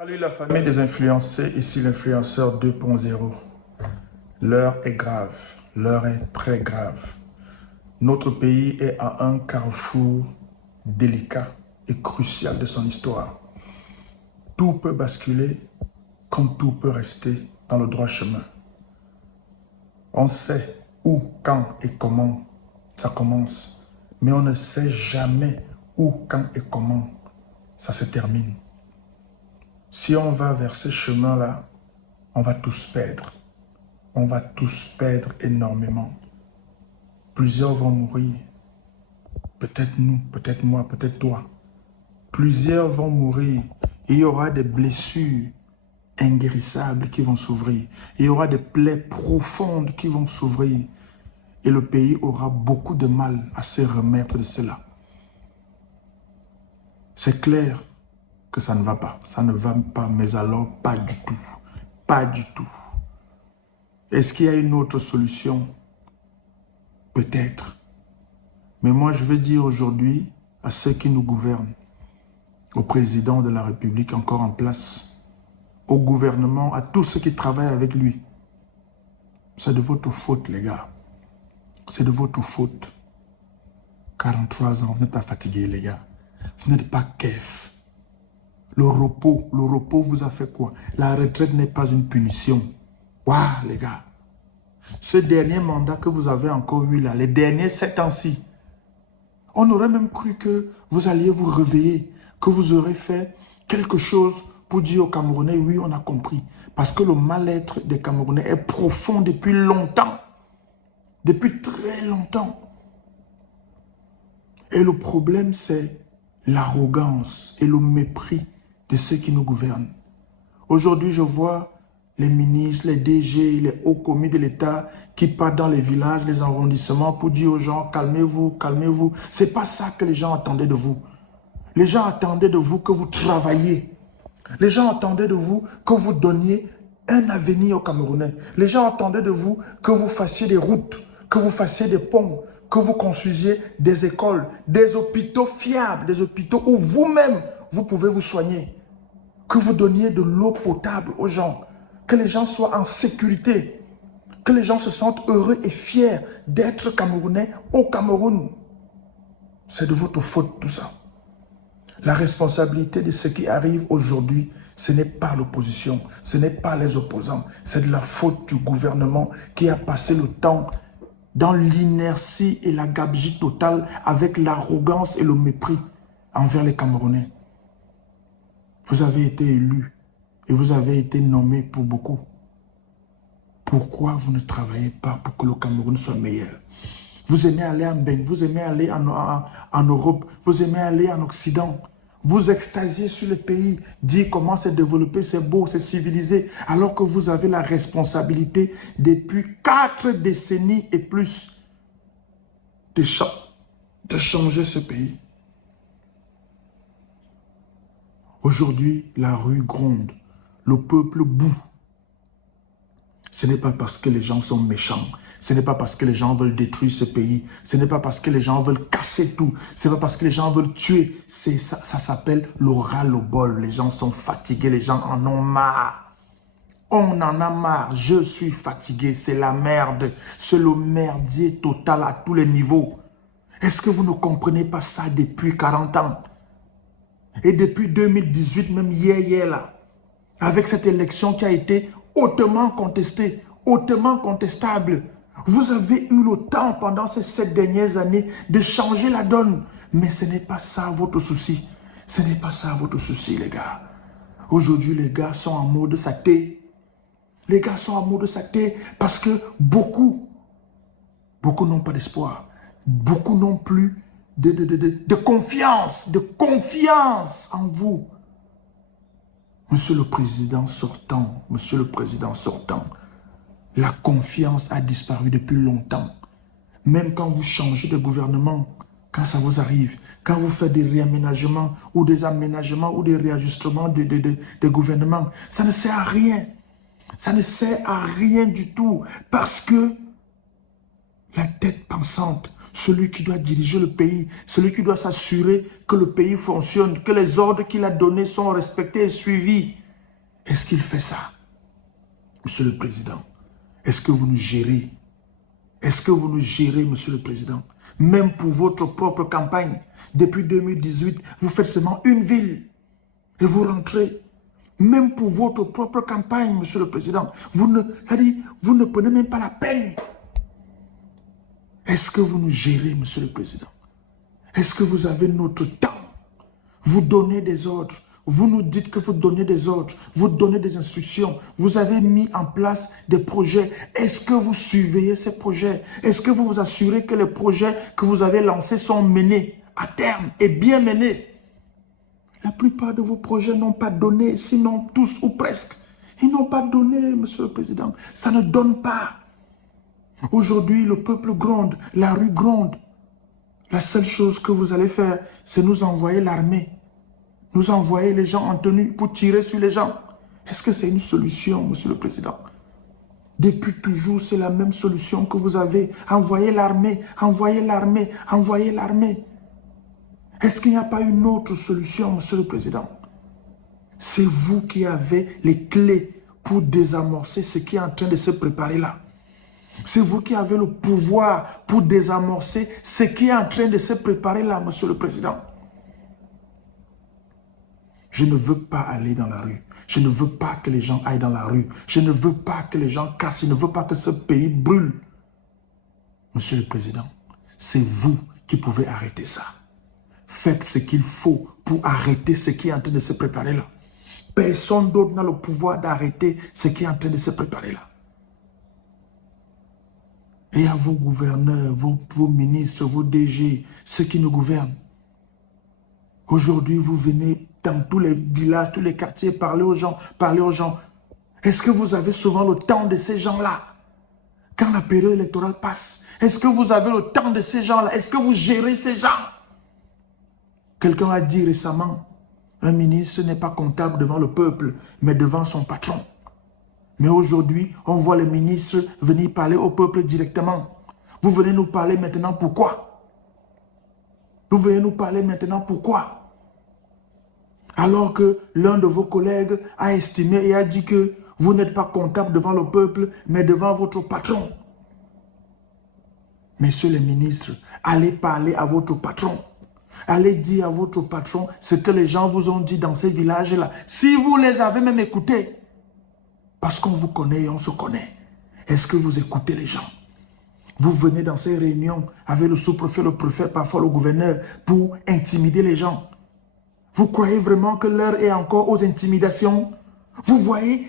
Salut la famille des influencés, ici l'influenceur 2.0. L'heure est grave, l'heure est très grave. Notre pays est à un carrefour délicat et crucial de son histoire. Tout peut basculer comme tout peut rester dans le droit chemin. On sait où, quand et comment ça commence, mais on ne sait jamais où, quand et comment ça se termine. Si on va vers ce chemin-là, on va tous perdre. On va tous perdre énormément. Plusieurs vont mourir. Peut-être nous, peut-être moi, peut-être toi. Plusieurs vont mourir. Et il y aura des blessures inguérissables qui vont s'ouvrir. Il y aura des plaies profondes qui vont s'ouvrir. Et le pays aura beaucoup de mal à se remettre de cela. C'est clair que ça ne va pas. Ça ne va pas, mais alors pas du tout. Pas du tout. Est-ce qu'il y a une autre solution? Peut-être. Mais moi, je veux dire aujourd'hui à ceux qui nous gouvernent, au président de la République encore en place, au gouvernement, à tous ceux qui travaillent avec lui. C'est de votre faute, les gars. C'est de votre faute. 43 ans, vous n'êtes pas fatigués, les gars. Vous n'êtes pas kef. Le repos vous a fait quoi? La retraite n'est pas une punition. Waouh, les gars. Ce dernier mandat que vous avez encore eu là, les derniers 7 ans-ci, on aurait même cru que vous alliez vous réveiller, que vous aurez fait quelque chose pour dire aux Camerounais, oui, on a compris. Parce que le mal-être des Camerounais est profond depuis longtemps. Depuis très longtemps. Et le problème, c'est l'arrogance et le mépris de ceux qui nous gouvernent. Aujourd'hui, je vois les ministres, les DG, les hauts commis de l'État qui partent dans les villages, les arrondissements pour dire aux gens, calmez-vous, calmez-vous. Ce n'est pas ça que les gens attendaient de vous. Les gens attendaient de vous que vous travailliez. Les gens attendaient de vous que vous donniez un avenir aux Camerounais. Les gens attendaient de vous que vous fassiez des routes, que vous fassiez des ponts, que vous construisiez des écoles, des hôpitaux fiables, des hôpitaux où vous-même, vous pouvez vous soigner. Que vous donniez de l'eau potable aux gens, que les gens soient en sécurité, que les gens se sentent heureux et fiers d'être Camerounais au Cameroun. C'est de votre faute tout ça. La responsabilité de ce qui arrive aujourd'hui, ce n'est pas l'opposition, ce n'est pas les opposants, c'est de la faute du gouvernement qui a passé le temps dans l'inertie et la gabegie totale avec l'arrogance et le mépris envers les Camerounais. Vous avez été élu et vous avez été nommé pour beaucoup. Pourquoi vous ne travaillez pas pour que le Cameroun soit meilleur? Vous aimez aller en Beng, vous aimez aller en Europe, vous aimez aller en Occident. Vous extasiez sur le pays, dire comment c'est développé, c'est beau, c'est civilisé, alors que vous avez la responsabilité depuis 4 décennies et plus de changer ce pays. Aujourd'hui, la rue gronde, le peuple boue. Ce n'est pas parce que les gens sont méchants, ce n'est pas parce que les gens veulent détruire ce pays, ce n'est pas parce que les gens veulent casser tout, ce n'est pas parce que les gens veulent tuer. Ça s'appelle le ras-le-bol. Les gens sont fatigués, les gens en ont marre. On en a marre, je suis fatigué, c'est la merde, c'est le merdier total à tous les niveaux. Est-ce que vous ne comprenez pas ça depuis 40 ans? Et depuis 2018, même hier là, avec cette élection qui a été hautement contestée, hautement contestable, vous avez eu le temps pendant ces 7 dernières années de changer la donne. Mais ce n'est pas ça votre souci. Ce n'est pas ça votre souci, les gars. Aujourd'hui, les gars sont en mode saté. Les gars sont en mode saté parce que beaucoup n'ont pas d'espoir. Beaucoup n'ont plus de confiance en vous. Monsieur le Président sortant, la confiance a disparu depuis longtemps. Même quand vous changez de gouvernement, quand ça vous arrive, quand vous faites des réaménagements ou des aménagements ou des réajustements de gouvernement, ça ne sert à rien. Ça ne sert à rien du tout parce que la tête pensante, celui qui doit diriger le pays, celui qui doit s'assurer que le pays fonctionne, que les ordres qu'il a donnés sont respectés et suivis. Est-ce qu'il fait ça? Monsieur le Président, est-ce que vous nous gérez? Est-ce que vous nous gérez, Monsieur le Président? Même pour votre propre campagne, depuis 2018, vous faites seulement une ville et vous rentrez. Même pour votre propre campagne, Monsieur le Président, vous ne prenez même pas la peine. Est-ce que vous nous gérez, Monsieur le Président? Est-ce que vous avez notre temps? Vous donnez des ordres. Vous nous dites que vous donnez des ordres. Vous donnez des instructions. Vous avez mis en place des projets. Est-ce que vous surveillez ces projets? Est-ce que vous vous assurez que les projets que vous avez lancés sont menés à terme et bien menés? La plupart de vos projets n'ont pas donné, sinon tous ou presque. Ils n'ont pas donné, Monsieur le Président. Ça ne donne pas. Aujourd'hui, le peuple gronde, la rue gronde. La seule chose que vous allez faire, c'est nous envoyer l'armée. Nous envoyer les gens en tenue pour tirer sur les gens. Est-ce que c'est une solution, Monsieur le Président? Depuis toujours, c'est la même solution que vous avez. Envoyer l'armée, envoyer l'armée, envoyer l'armée. Est-ce qu'il n'y a pas une autre solution, Monsieur le Président? C'est vous qui avez les clés pour désamorcer ce qui est en train de se préparer là. C'est vous qui avez le pouvoir pour désamorcer ce qui est en train de se préparer là, Monsieur le Président. Je ne veux pas aller dans la rue. Je ne veux pas que les gens aillent dans la rue. Je ne veux pas que les gens cassent. Je ne veux pas que ce pays brûle. Monsieur le Président, c'est vous qui pouvez arrêter ça. Faites ce qu'il faut pour arrêter ce qui est en train de se préparer là. Personne d'autre n'a le pouvoir d'arrêter ce qui est en train de se préparer là. Et à vos gouverneurs, vos ministres, vos DG, ceux qui nous gouvernent. Aujourd'hui, vous venez dans tous les villages, tous les quartiers, parler aux gens, parler aux gens. Est-ce que vous avez souvent le temps de ces gens-là? Quand la période électorale passe, est-ce que vous avez le temps de ces gens-là? Est-ce que vous gérez ces gens? Quelqu'un a dit récemment, un ministre n'est pas comptable devant le peuple, mais devant son patron. Mais aujourd'hui, on voit le ministre venir parler au peuple directement. Vous venez nous parler maintenant pourquoi? Vous venez nous parler maintenant pourquoi? Alors que l'un de vos collègues a estimé et a dit que vous n'êtes pas comptable devant le peuple, mais devant votre patron. Messieurs les ministres, allez parler à votre patron. Allez dire à votre patron ce que les gens vous ont dit dans ces villages-là. Si vous les avez même écoutés, parce qu'on vous connaît et on se connaît. Est-ce que vous écoutez les gens? Vous venez dans ces réunions avec le sous-préfet, le préfet, parfois le gouverneur, pour intimider les gens. Vous croyez vraiment que l'heure est encore aux intimidations? Vous voyez,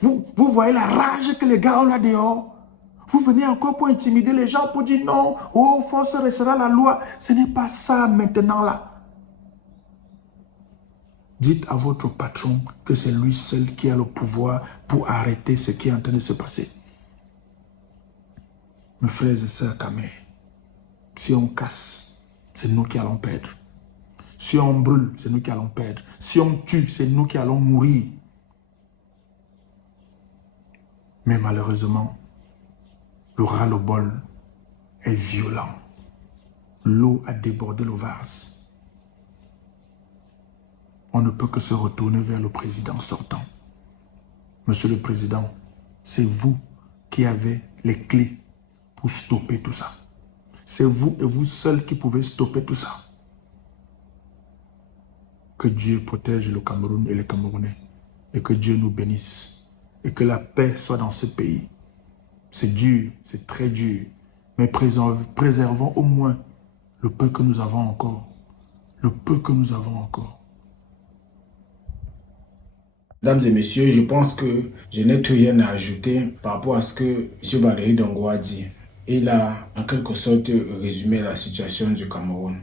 vous voyez la rage que les gars ont là dehors? Vous venez encore pour intimider les gens, pour dire non, oh, force restera la loi. Ce n'est pas ça maintenant là. Dites à votre patron que c'est lui seul qui a le pouvoir pour arrêter ce qui est en train de se passer. Mes frères et sœurs Kamé, si on casse, c'est nous qui allons perdre. Si on brûle, c'est nous qui allons perdre. Si on tue, c'est nous qui allons mourir. Mais malheureusement, le ras-le-bol est violent. L'eau a débordé le vase. On ne peut que se retourner vers le président sortant. Monsieur le Président, c'est vous qui avez les clés pour stopper tout ça. C'est vous et vous seul qui pouvez stopper tout ça. Que Dieu protège le Cameroun et les Camerounais. Et que Dieu nous bénisse. Et que la paix soit dans ce pays. C'est dur, c'est très dur. Mais préservons au moins le peu que nous avons encore. Le peu que nous avons encore. Mesdames et messieurs, je pense que je n'ai rien à ajouter par rapport à ce que M. Valéry Dongo a dit. Il a en quelque sorte résumé la situation du Cameroun.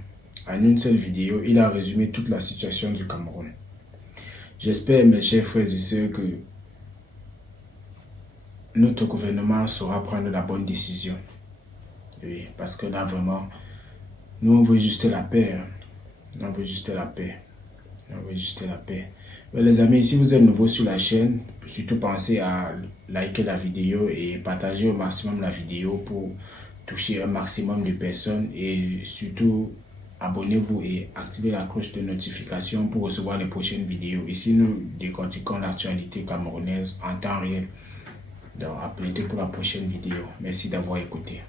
En une seule vidéo, il a résumé toute la situation du Cameroun. J'espère, mes chers frères et sœurs, que notre gouvernement saura prendre la bonne décision. Oui, parce que là, vraiment, nous, on veut juste la paix. Hein. On veut juste la paix. On veut juste la paix. Mais les amis, si vous êtes nouveau sur la chaîne, surtout pensez à liker la vidéo et partager au maximum la vidéo pour toucher un maximum de personnes et surtout abonnez-vous et activez la cloche de notification pour recevoir les prochaines vidéos. Ici, nous décortiquons l'actualité camerounaise en temps réel. Donc, appelez pour la prochaine vidéo. Merci d'avoir écouté.